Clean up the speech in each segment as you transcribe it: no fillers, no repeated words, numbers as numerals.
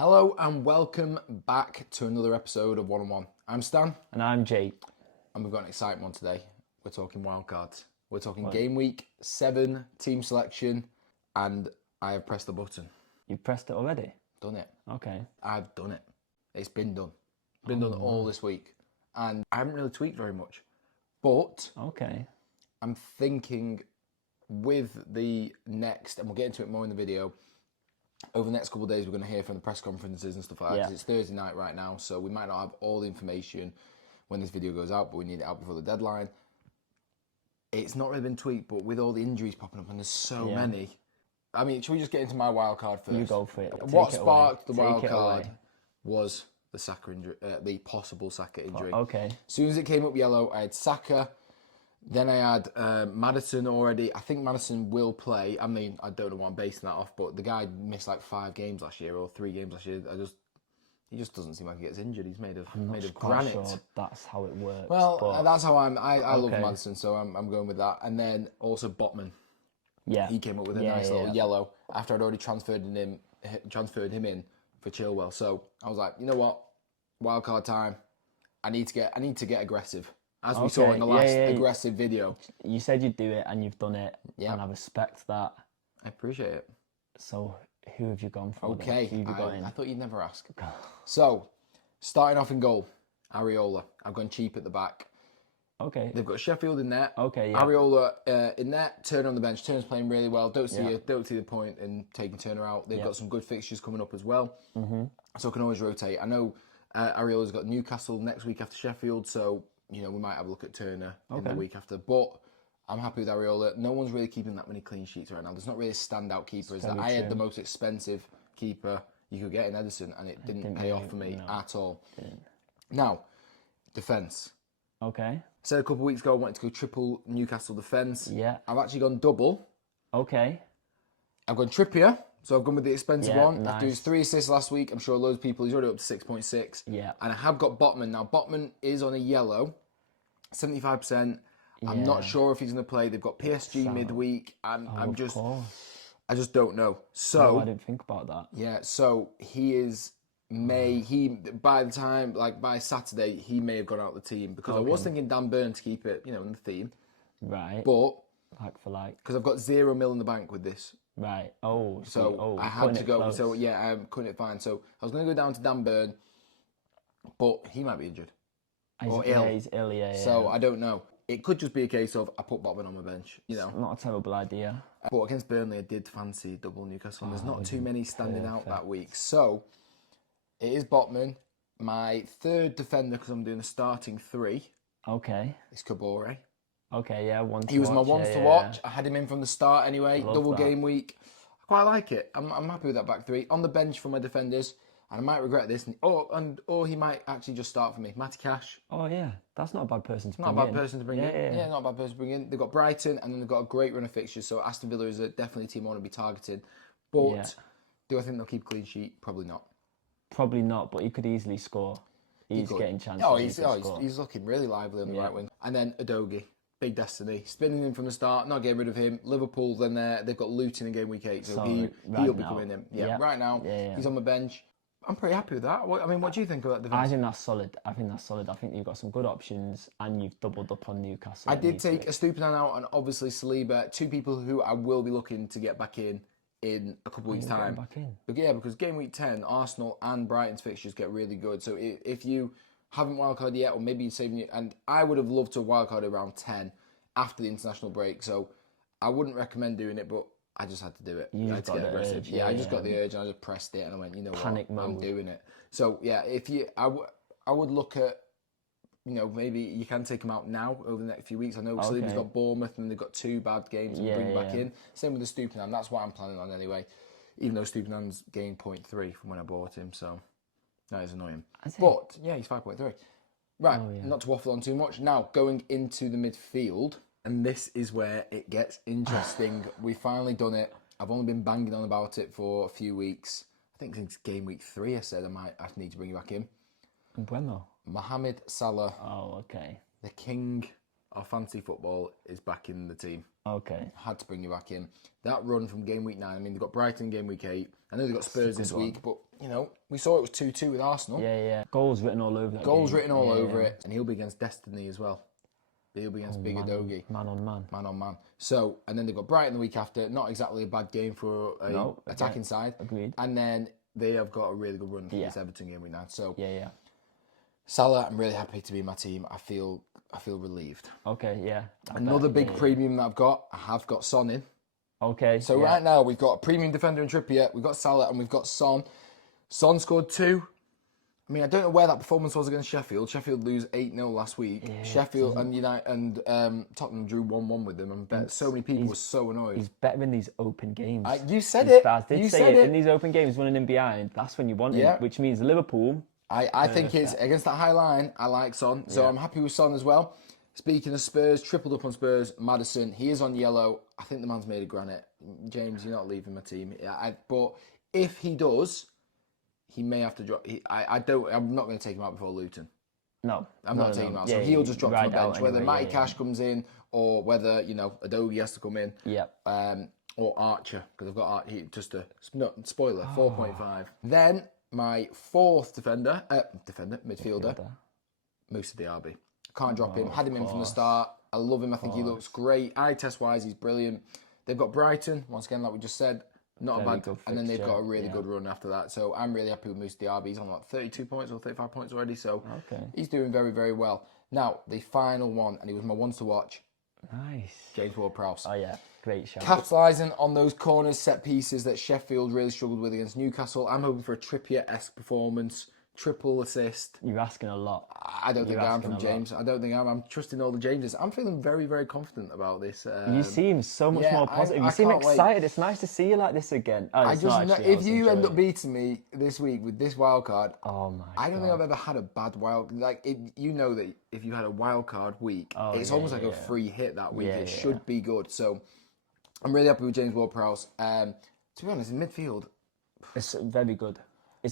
Hello and welcome back to another episode of One on One. I'm Stan. And I'm Jake. And we've got an exciting one today. We're talking wildcards. We're talking Game Week 7 team selection, and I have pressed the button. You've pressed it already? Done it. Okay. I've done it. It's been done. Been done all this week. And I haven't really tweaked very much. But I'm thinking with the next, and we'll get into it more in the video, over the next couple of days, we're going to hear from the press conferences and stuff like that, because it's Thursday night right now, so we might not have all the information when this video goes out, but we need it out before the deadline. It's not really been tweaked, but with all the injuries popping up, and there's so many. I mean, should we just get into my wild card first? You go for it. What sparked the wild card was the Saka injury, the possible Saka injury. Okay. As soon as it came up yellow, I had Saka. Then I had Maddison already. I think Maddison will play. I mean, I don't know what I'm basing that off, but the guy missed like 5 games last year or 3 games last year. He just doesn't seem like he gets injured. He's made of granite. Sure that's how it works. Well, that's how I love Maddison, so I'm going with that. And then also Botman. Yeah. He came up with a nice little yellow after I'd already transferred him in for Chilwell. So I was like, you know what, wildcard time. I need to get aggressive. As we saw in the last aggressive video. You said you'd do it, and you've done it, and I respect that. I appreciate it. So, who have you gone for? Okay, Who have you got in? I thought you'd never ask. So, starting off in goal, Areola. I've gone cheap at the back. Okay. They've got Sheffield in there. Okay, yeah. Areola in there. Turner on the bench. Turner's playing really well. Don't see the point in taking Turner out. They've got some good fixtures coming up as well. Mm-hmm. So I can always rotate. I know Areola's got Newcastle next week after Sheffield, so we might have a look at Turner in the week after. But I'm happy with Areola. No one's really keeping that many clean sheets right now. There's not really a standout keeper. I had the most expensive keeper you could get in Edison, and it didn't pay off for me at all. Now, defence. Okay. I said a couple of weeks ago I wanted to go triple Newcastle defence. Yeah. I've actually gone double. Okay. I've gone Trippier, so I've gone with the expensive one. Nice. After his 3 assists last week, I'm sure loads of people, he's already up to 6.6. Yeah. And I have got Botman. Now, Botman is on a yellow, 75%. I'm not sure if he's going to play. They've got PSG midweek, and I just don't know. So I didn't think about that. Yeah, so he is by Saturday, he may have gone out of the team, because I was thinking Dan Burn to keep it, in the theme. Right. But like for like. because I've got £0 million in the bank with this. Right. So I had to go. Close. So I'm cutting it fine. So I was going to go down to Dan Burn, but he might be injured or ill. He's ill. Yeah. So I don't know. It could just be a case of I put Botman on my bench. It's not a terrible idea. But against Burnley, I did fancy double Newcastle. And there's not too many standing out that week. So it is Botman. My third defender, because I'm doing a starting 3. Okay. Is Kabore. Okay, yeah, He was my ones to watch. I had him in from the start anyway. Double game week. I quite like it. I'm happy with that back 3. On the bench for my defenders, and I might regret this, or he might actually just start for me. Matty Cash. Oh yeah, that's not a bad person to bring in. Not a bad person to bring in. Yeah, not a bad person to bring in. They've got Brighton, and then they've got a great run of fixtures. So Aston Villa is definitely a team I want to be targeted. But do I think they'll keep a clean sheet? Probably not. Probably not, but he could easily score. He's getting chances. He's looking really lively on the right wing. And then Udogie. Big destiny. Spinning him from the start, not getting rid of him. Liverpool, then they've got Luton in game week 8, so he'll be coming in. Yeah, right now, he's on the bench. I'm pretty happy with that. What do you think of that defence? I think that's solid. I think you've got some good options, and you've doubled up on Newcastle. I did take a Stupinan out, and obviously Saliba, 2 people who I will be looking to get back in a couple of weeks' time. Back in. But yeah, because game week 10, Arsenal and Brighton's fixtures get really good. So if you haven't wildcarded yet, or maybe you're saving it, and I would have loved to wildcard around 10 after the international break, so I wouldn't recommend doing it, but I just had to do it. I just got the urge. I just got the urge, and I just pressed it, and I went, Panic mode. I'm doing it. So yeah, I would look at, maybe you can take him out now over the next few weeks. I know Saliba's got Bournemouth, and they've got 2 bad games to bring back in. Same with the Stupinan. That's what I'm planning on anyway, even though Stupinan's gained 0.3 from when I bought him, so that is annoying. But yeah, he's 5.3. Right, not to waffle on too much. Now, going into the midfield, and this is where it gets interesting. We've finally done it. I've only been banging on about it for a few weeks. I think since game week 3, I said I need to bring you back in. When though? Mohamed Salah. Oh, okay. The king of fantasy football is back in the team. Okay. Had to bring you back in. That run from game week 9, they've got Brighton game week 8. I know they've got Spurs this week, but you know, we saw it was 2-2 with Arsenal. Yeah. Goals written all over that Goals game. written all over it. And he'll be against Destiny as well. He'll be against Big Adogi. Man on man. Man on man. So, and then they've got Brighton the week after. Not exactly a bad game for a attacking side. Agreed. And then they have got a really good run for this Everton game week now. So, Yeah. Salah, I'm really happy to be in my team. I feel relieved. Okay, yeah. Another big premium that I have got Son in. Okay. So right now we've got a premium defender in Trippier, we've got Salah, and we've got Son. Son scored 2. I mean, I don't know where that performance was against Sheffield. Sheffield lose 8-0 last week. Yeah, Sheffield and United and Tottenham drew 1-1 with them. And so many people were so annoyed. He's better in these open games. You said it. You said it. In these open games, running in behind, that's when you want him, which means Liverpool. I think it's against that high line, I like Son. So I'm happy with Son as well. Speaking of Spurs, tripled up on Spurs. Madison, he is on yellow. I think the man's made of granite. James, you're not leaving my team. But if he does, he may have to drop. I'm not going to take him out before Luton. No, I'm not taking him out. So he'll just drop from the bench. Whether Matty Cash comes in or whether Adogi has to come in. Yeah. Or Archer, because I've got spoiler 4.5. Then my fourth midfielder, Moussa Diaby. Can't drop him. Had him in from the start. I love him. I think he looks great. Eye test wise, he's brilliant. They've got Brighton once again, like we just said. Not very a bad, and then they've got a really good run after that. So I'm really happy with Moussa Diaby. He's on like 32 points or 35 points already. So he's doing very, very well. Now the final one, and he was my ones to watch. Nice. James Ward-Prowse. Oh yeah, great shot. Capitalising on those corners, set pieces that Sheffield really struggled with against Newcastle. I'm hoping for a Trippier-esque performance. Triple assist. You're asking a lot. I don't think I am from James. I don't think I am. I'm trusting all the Jameses. I'm feeling very, very confident about this. You seem so much more positive. You seem excited. Wait. It's nice to see you like this again. If you end up beating me this week with this wild card, I don't think I've ever had a bad wild. Like you know that if you had a wild card week, it's almost like a free hit that week. It should be good. So I'm really happy with James Ward-Prowse. To be honest, in midfield, it's very good.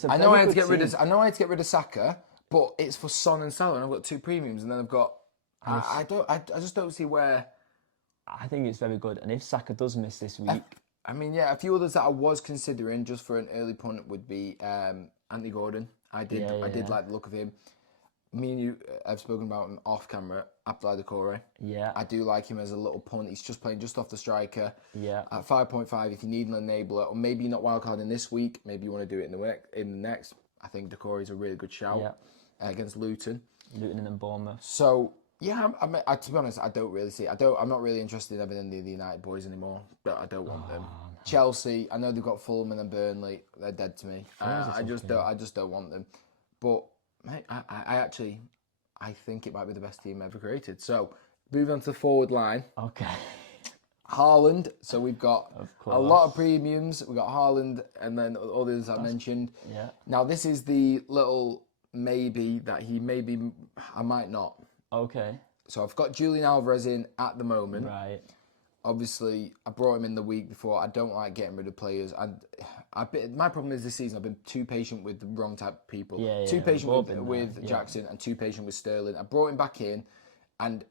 I know I had to get rid of Saka, but it's for Son and Salah. And I've got 2 premiums, and then I've got. I just don't see where. I think it's very good, and if Saka does miss this week, a few others that I was considering just for an early punt would be Anthony Gordon. I did like the look of him. Me and you have spoken about him off camera. Abdoulaye Doucouré. Yeah. I do like him as a little punt. He's just playing just off the striker. Yeah. At 5.5, if you need an enabler, or maybe not wildcarding this week, maybe you want to do it in the next. I think Doucouré is a really good shout against Luton. Luton and then Bournemouth. So yeah, to be honest, I don't really see. I'm not really interested in having any of the United boys anymore. But I don't want them. No. Chelsea, I know they've got Fulham and then Burnley. They're dead to me. I just don't want them. But mate, I think it might be the best team ever created. So, moving on to the forward line. Okay. Haaland. So we've got a lot of premiums. We've got Haaland and then others I mentioned. Yeah. Now, this is the little maybe that I might not. Okay. So I've got Julian Alvarez in at the moment. Right. Obviously, I brought him in the week before. I don't like getting rid of players. My problem is this season I've been too patient with the wrong type of people. Too patient with Jackson and too patient with Sterling. I brought him back in, and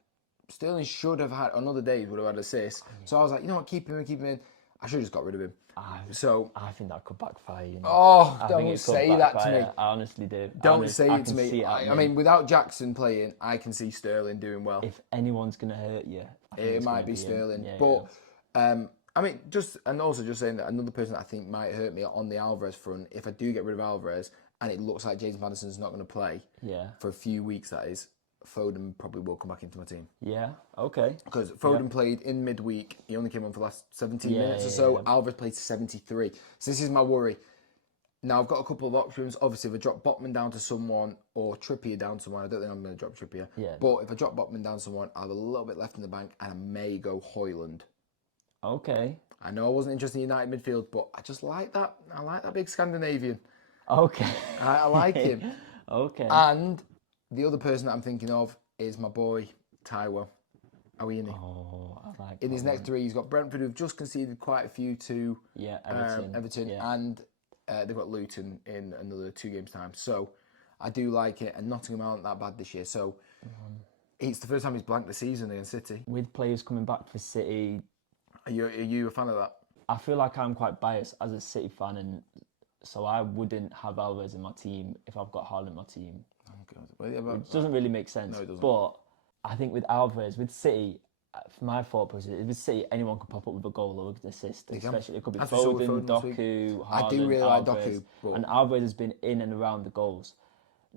Sterling should have had, on other days, would have had assists. So I was like, you know what, keep him in. I should have just got rid of him. I think that could backfire, you know. Oh, don't say that to me. I honestly do. Don't say it to me. I mean, without Jackson playing, I can see Sterling doing well. If anyone's going to hurt you, it might be Sterling. I mean, just saying that another person that I think might hurt me on the Alvarez front, if I do get rid of Alvarez and it looks like James Maddison's not going to play for a few weeks, that is, Foden probably will come back into my team. Yeah, okay. Because Foden played in midweek. He only came on for the last 17 minutes or so. Alvarez played 73. So this is my worry. Now, I've got a couple of options. Obviously, if I drop Botman down to someone or Trippier down to someone, I don't think I'm going to drop Trippier. Yeah. But if I drop Botman down to someone, I'll have a little bit left in the bank and I may go Højlund. Okay. I know I wasn't interested in United midfield, but I just like that. I like that big Scandinavian. Okay. I like him. Okay. And the other person that I'm thinking of is my boy, Taiwo Awoniyi. Oh, I like in his next 3, he's got Brentford, who've just conceded quite a few to Everton and they've got Luton in another 2 games' time. So I do like it, and Nottingham aren't that bad this year. So it's the first time he's blanked the season against City. With players coming back for City... Are you a fan of that? I feel like I'm quite biased as a City fan, and So I wouldn't have Alvarez in my team if I've got Haaland in my team. Oh, God. Well, yeah, but, It doesn't really make sense. No, it doesn't. But I think with Alvarez, with City, my thought process is with City, anyone could pop up with a goal or an assist. Especially, it could be Foden, Doku, Haaland, I do really like Alvarez. Doku. But... And Alvarez has been in and around the goals.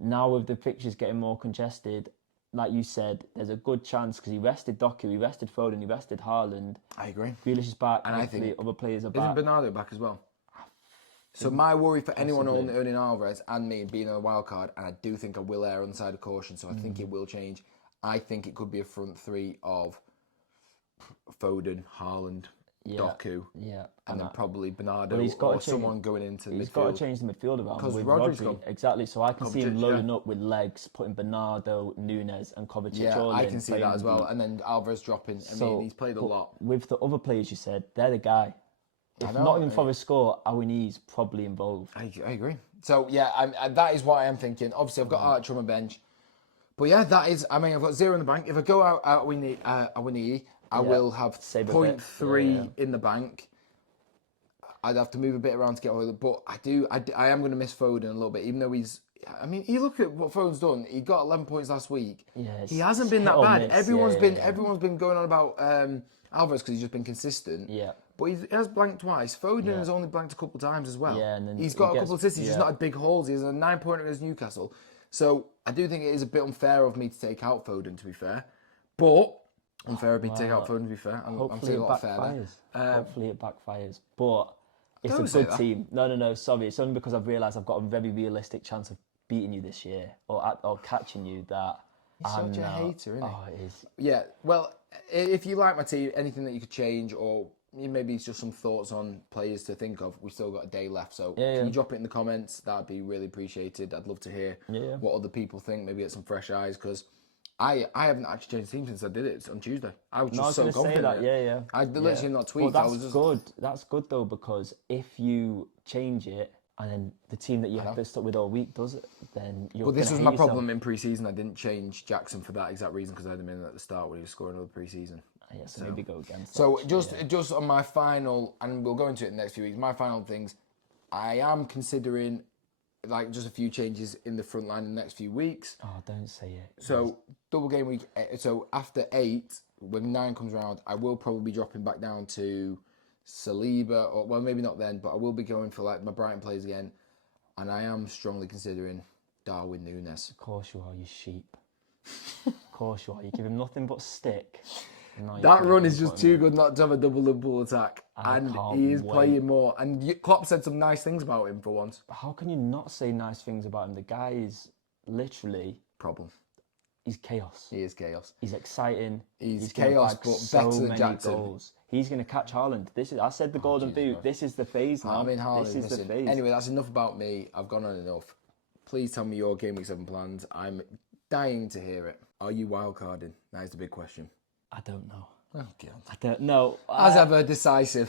Now with the fixtures getting more congested, like you said, there's a good chance because he rested Doku, he rested Foden, he rested Haaland. I agree. Grealish is back, and I think other players are back. Isn't Bernardo back as well? So my worry for anyone owning Alvarez and me being on a wild card, and I do think I will err on the side of caution, so I think it will change. I think it could be a front three of Foden, Haaland, Doku, and then probably Bernardo or someone going into the midfield. He's got to change the midfield around because with Rodri's gone. Exactly, so I can see him loading up with legs, putting Bernardo, Nunez and Kovacic all in. I can see that as well, and then Alvarez dropping. I mean, he's played a lot. With the other players you said, they're the guy. If Nottingham Forest score, Awini's probably involved. I agree. So, that is what I am thinking. Obviously, I've got Archer on my bench. But yeah, that is... I mean, I've got 0 in the bank. If I go out Awini, I will have 0.3 in the bank. I'd have to move a bit around to get all of it. But I am going to miss Foden a little bit, even though he's... I mean, you look at what Foden's done. He got 11 points last week. Yeah, he hasn't been that bad. Everyone's been going on about Alvarez because he's just been consistent. Yeah. But he has blanked twice. Foden has only blanked a couple of times as well. Yeah, and then he's got a couple of assists. He's just not had big holes. He has a 9-pointer against Newcastle. So I do think it is a bit unfair of me to take out Foden, to be fair. But unfair of me to take out Foden, to be fair. I'm saying a lot fair there. Hopefully it backfires. But it's a good team. No, sorry. It's only because I've realised I've got a very realistic chance of beating you this year or catching you that He's such a hater, isn't he? Oh, it is. Yeah, well, if you like my team, anything that you could change or maybe it's just some thoughts on players to think of. We've still got a day left, so can you drop it in the comments? That'd be really appreciated. I'd love to hear what other people think, maybe get some fresh eyes, because I haven't actually changed the team since I did it on Tuesday. I was just so confident. I literally not tweeted. Well, that's good. That's good, though, because if you change it, and then the team that you have to stuck with all week does it, then you're Well, this was my problem in pre-season. I didn't change Jackson for that exact reason because I had him in at the start when he was scoring over pre-season. Yeah, so maybe go against So just on my final, and we'll go into it in the next few weeks, my final things, I am considering like just a few changes in the front line in the next few weeks. Oh, don't say it. So double game week, so after 8, when 9 comes around, I will probably be dropping back down to Saliba, or well, maybe not then, but I will be going for like my Brighton players again, and I am strongly considering Darwin Núñez. Of course you are, you sheep. Of course you are. You give him nothing but stick. That run is just too good not to have a double attack, and he is playing more. And Klopp said some nice things about him for once. How can you not say nice things about him? The guy is literally problem. He's chaos. He is chaos. He's exciting. He's chaos, but better than Jackson. Goals. He's going to catch Haaland. I said the golden boot. God. This is the phase now. I mean, Haaland this is the phase. Anyway, that's enough about me. I've gone on enough. Please tell me your Game Week 7 plans. I'm dying to hear it. Are you wildcarding? That is the big question. I don't know. Oh, God. I don't know. As ever, decisive.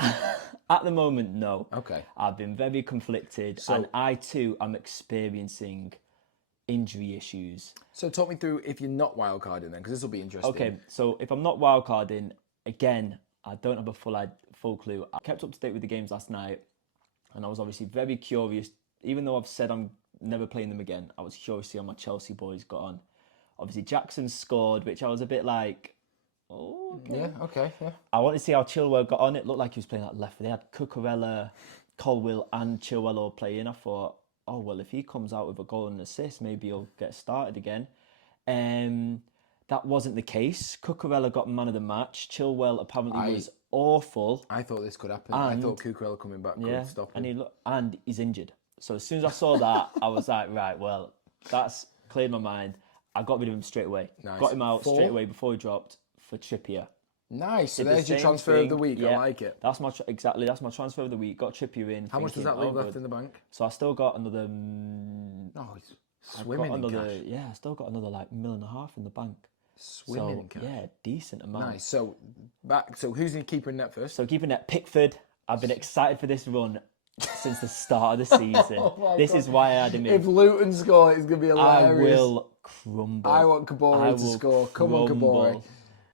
At the moment, no. Okay. I've been very conflicted, and I too am experiencing injury issues. So talk me through if you're not wildcarding then, because this will be interesting. Okay, so if I'm not wildcarding, again, I don't have a full clue. I kept up to date with the games last night, and I was obviously very curious. Even though I've said I'm never playing them again, I was curious to see how my Chelsea boys got on. Obviously, Jackson scored, which I was a bit like, oh, okay. Yeah. I wanted to see how Chilwell got on. It looked like he was playing that left. They had Cucurella, Colwill, and Chilwell all playing. I thought, oh, well, if he comes out with a goal and an assist, maybe he'll get started again. That wasn't the case. Cucurella got man of the match. Chilwell apparently was awful. I thought this could happen. I thought Cucurella coming back could stop him. And he's injured. So as soon as I saw that, I was like, right, well, that's cleared my mind. I got rid of him straight away. Nice. Got him out straight away before he dropped for Trippier. Nice. So there's your transfer of the week. Yeah, I like it. That's my that's my transfer of the week. Got Trippier in. How much does that leave left in the bank? So I still got another. He's swimming in cash. Yeah, I still got another like $1.5 million in the bank. Swimming in cash. Yeah, decent amount. Nice. So who's in keeper in net first? So keeping net Pickford. I've been excited for this run since the start of the season. This is why I had him in. If Luton score, it's going to be hilarious. I will crumble. I want Kabore to score. Come on, Kabore.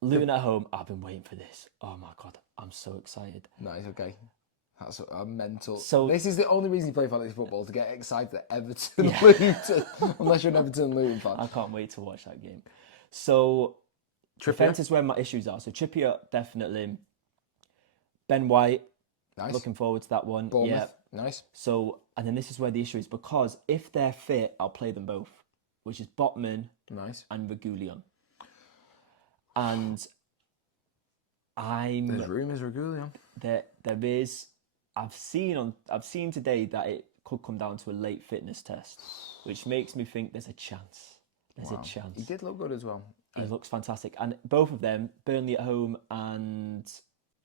Luton at home, I've been waiting for this. Oh my God, I'm so excited. Nice, okay. That's a mental. So this is the only reason you play fantasy football, to get excited that Everton Luton, unless you're an Everton Luton fan. I can't wait to watch that game. So defense is where my issues are. So Trippier, definitely. Ben White, Nice. looking forward to that one. Bournemouth, nice. So, and then this is where the issue is, because if they're fit, I'll play them both, which is Botman Nice. and Regulion. And There's rumours Regulion. There is. I've seen today that it could come down to a late fitness test, which makes me think there's a chance. There's a chance. He did look good as well. He looks fantastic. And both of them, Burnley at home and...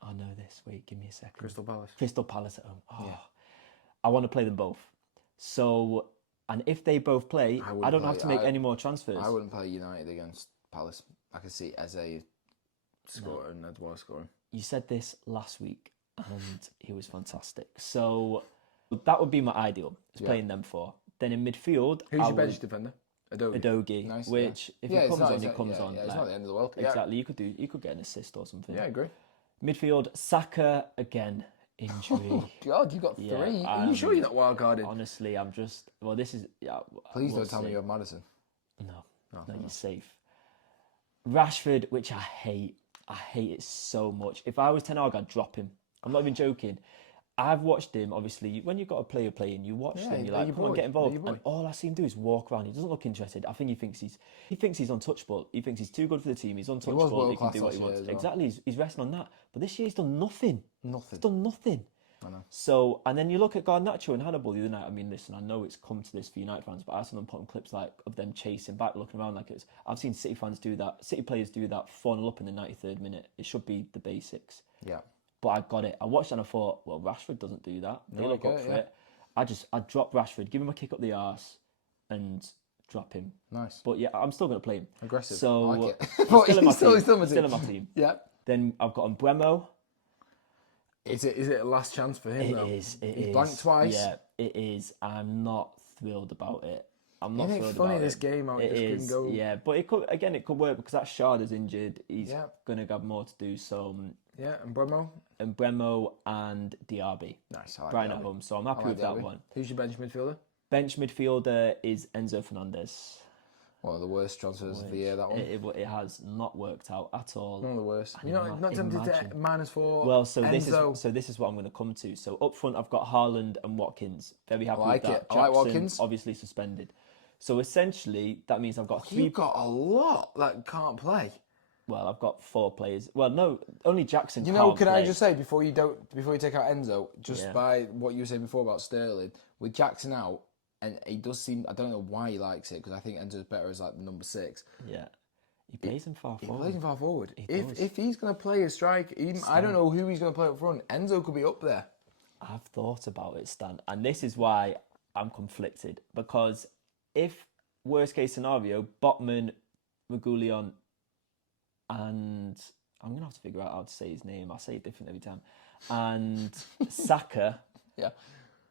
I know this. Wait, give me a second. Crystal Palace at home. Oh, yeah. I want to play them both. So, and if they both play, I don't have to make any more transfers. I wouldn't play United against Palace. I could see Eze scoring and Edouard scoring. You said this last week, and he was fantastic. So that would be my ideal, is playing them four. Then in midfield, who's your bench defender? Adogi. Nice, which if he comes on, he comes on. Yeah, it's not the end of the world. Exactly. You could get an assist or something. Yeah, I agree. Midfield, Saka again, injury. Oh God, you got three. Are you sure you're not wildcarded? Honestly, I'm just. Well, this is. Yeah. Please don't tell me you have Madison. No, you're safe. Rashford, which I hate. I hate it so much. If I was Ten Hag, I'd drop him. I'm not even joking. I've watched him, obviously, when you've got a player playing, you watch them, you're like, come on, get involved. And all I see him do is walk around. He doesn't look interested. I think he thinks he's untouchable. He thinks he's too good for the team. He's untouchable. He can do what he wants. Well. Exactly. He's resting on that. But this year he's done nothing. He's done nothing. I know. So, and then you look at Garnacho and Hannibal the other night. I mean, listen, I know it's come to this for United fans, but I saw them putting clips like of them chasing back, looking around like it's. I've seen City fans do that. City players do that, 4-0 up in the 93rd minute. It should be the basics. Yeah. But I got it. I watched it and I thought, well, Rashford doesn't do that. They look up for it. I drop Rashford, give him a kick up the arse, and drop him. Nice. But yeah, I'm still going to play him. Aggressive. So I like it. He's still in my team. Yeah. Then I've got Mbeumo. Is it a last chance for him? It is. He's blanked twice. Yeah, it is. I'm not thrilled about it. I'm not Isn't it funny this game how it just couldn't go? Yeah, but it could work because that Shard is injured. He's going to have more to do. So yeah, and Mbeumo and Diaby. Nice. I like Brighton at home. So I'm happy with that one. Who's your bench midfielder? Bench midfielder is Enzo Fernandez. One of the worst transfers of the year, that one. It has not worked out at all. One of the worst. You're not tempted to -4. Well, so this is what I'm going to come to. So up front, I've got Haaland and Watkins. Very happy with that. I like Watkins. Obviously suspended. So essentially, that means I've got three. You've got a lot that can't play. Well, I've got 4 players. Well, no, only Jackson. Can I just say before you take out Enzo, by what you were saying before about Sterling, with Jackson out, and he does seem, I don't know why he likes it, because I think Enzo's better as like the number 6. Yeah. He plays him far forward. He plays him far forward. If he's going to play a strike, I don't know who he's going to play up front. Enzo could be up there. I've thought about it, Stan, and this is why I'm conflicted, because if worst case scenario, Botman, Regulion, and I'm going to have to figure out how to say his name. I say it different every time. And Saka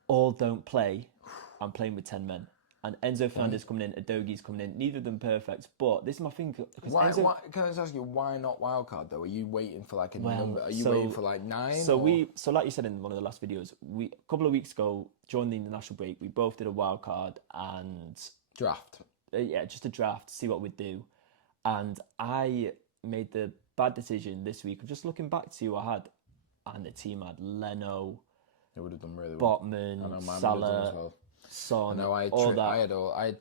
all don't play. I'm playing with 10 men. And Enzo Fernandez coming in, Adogi's coming in. Neither of them perfect. But this is my thing. Can I just ask you, why not wildcard though? Are you waiting for like a number? Are you waiting for like 9? So like you said in one of the last videos, a couple of weeks ago, during the international break, we both did a wildcard and... Draft. Just a draft, see what we'd do. And I made the bad decision this week of just looking back to see what I had. And the team had Leno, it would have done really well. Botman, Salah, Son, I had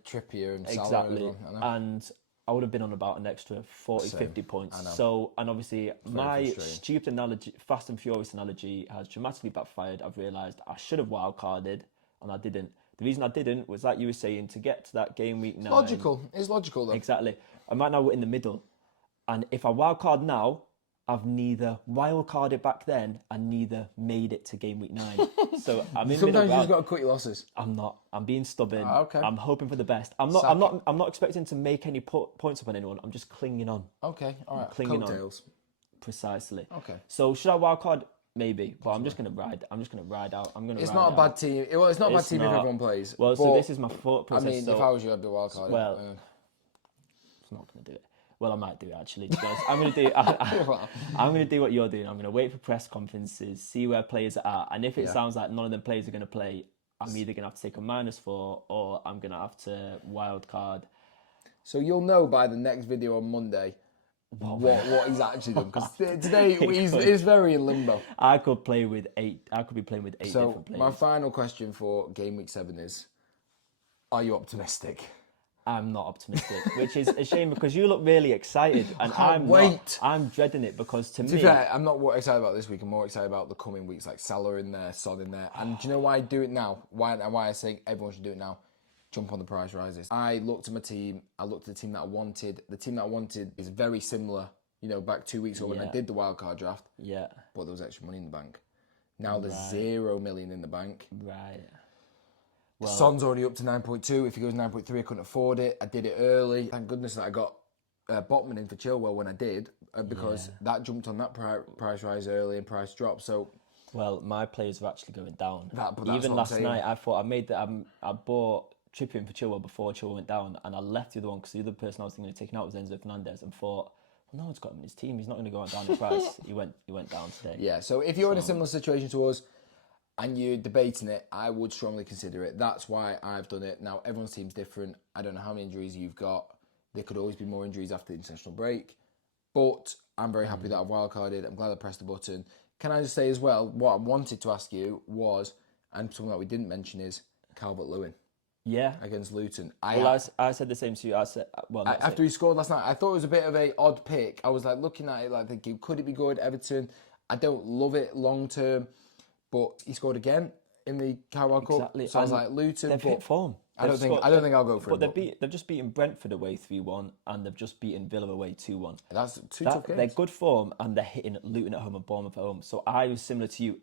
Trippier and Salah. Exactly. And I would have been on about an extra 50 points. So, and obviously my stupid analogy, Fast and Furious analogy, has dramatically backfired. I've realised I should have wildcarded and I didn't. The reason I didn't was, like you were saying, to get to that game week 9. It's logical though. Exactly. I'm right now in the middle. And if I wildcard now, I've neither wildcarded back then and neither made it to game week 9. So I'm in Sometimes you've got to cut your losses. I'm not. I'm being stubborn. Okay. I'm hoping for the best. I'm not expecting to make any points up on anyone. I'm just clinging on. Okay. All right. Clinging on. Precisely. Okay. So should I wildcard? Maybe, but I'm just gonna ride. out. It's not a bad team. Well, it's not a bad team if everyone plays. Well, so this is my thought process. I mean, if I was you, I'd be wildcarded. Well, it's not gonna do it. Well, I might do it actually. To be honest. I'm gonna do. I'm gonna do what you're doing. I'm gonna wait for press conferences, see where players are, and if it sounds like none of them players are gonna play, I'm either gonna have to take a -4 or I'm gonna have to wild card. So you'll know by the next video on Monday what he's actually done, because today he's very in limbo. I could play with 8. I could be playing with 8 different players. My final question for Game Week 7 is: are you optimistic? I'm not optimistic, which is a shame because you look really excited, and I'm wait. not. I'm dreading it because to me, fair, I'm not more excited about this week. I'm more excited about the coming weeks, like Salah in there, Son in there. And do you know why I do it now? Why I say everyone should do it now? Jump on the price rises. I looked at my team. I looked at the team that I wanted. The team that I wanted is very similar. Back 2 weeks ago when I did the wildcard draft. Yeah. But there was extra money in the bank. Now there's 0 million in the bank. Right. Well, Son's already up to 9.2. If he goes 9.3, I couldn't afford it. I did it early. Thank goodness that I got Botman in for Chilwell when I did, because that jumped on that price rise early and price drop. So, well, my players were actually going down. But even last night, I thought I bought Trippier in for Chilwell before Chilwell went down, and I left the other one because the other person I was thinking of taking out was Enzo Fernandez, and thought, well, no one's got him in his team. He's not going to go down in price. He went down today. Yeah. So if you're in a similar situation to us, and you're debating it, I would strongly consider it. That's why I've done it. Now, everyone's team's different. I don't know how many injuries you've got. There could always be more injuries after the international break. But I'm very happy that I've wildcarded. I'm glad I pressed the button. Can I just say as well, what I wanted to ask you was, and something that we didn't mention is, Calvert-Lewin. Yeah. Against Luton. I said the same to you. I said, after he scored last night, I thought it was a bit of an odd pick. I was like looking at it, like thinking, could it be good? Everton. I don't love it long term. But he scored again in the Carabao Cup. So I was like, Luton. They've hit form. I don't think I'll go for it. But they've just beaten Brentford away 3-1, and they've just beaten Villa away 2-1. That's two tough games. They're good form, and they're hitting Luton at home and Bournemouth at home. So I was similar to you.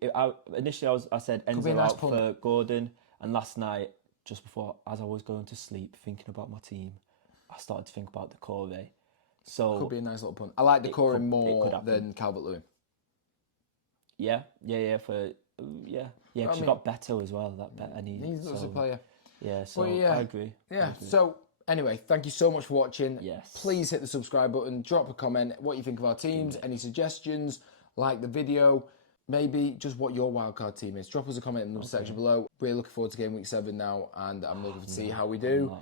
Initially, I said Enzo out for Gordon, and last night, just before, as I was going to sleep, thinking about my team, I started to think about Decore. So could be a nice little punt. I like Decore more than Calvert-Lewin. Yeah. She got Beto as well. He's a player. Yeah, so I agree. Yeah, so anyway, thank you so much for watching. Yes. Please hit the subscribe button, drop a comment, what you think of our teams, any suggestions, like the video, maybe just what your wildcard team is. Drop us a comment in the section below. Really looking forward to Game Week 7 now, and I'm looking to see how we do.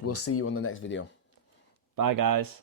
We'll see you on the next video. Bye, guys.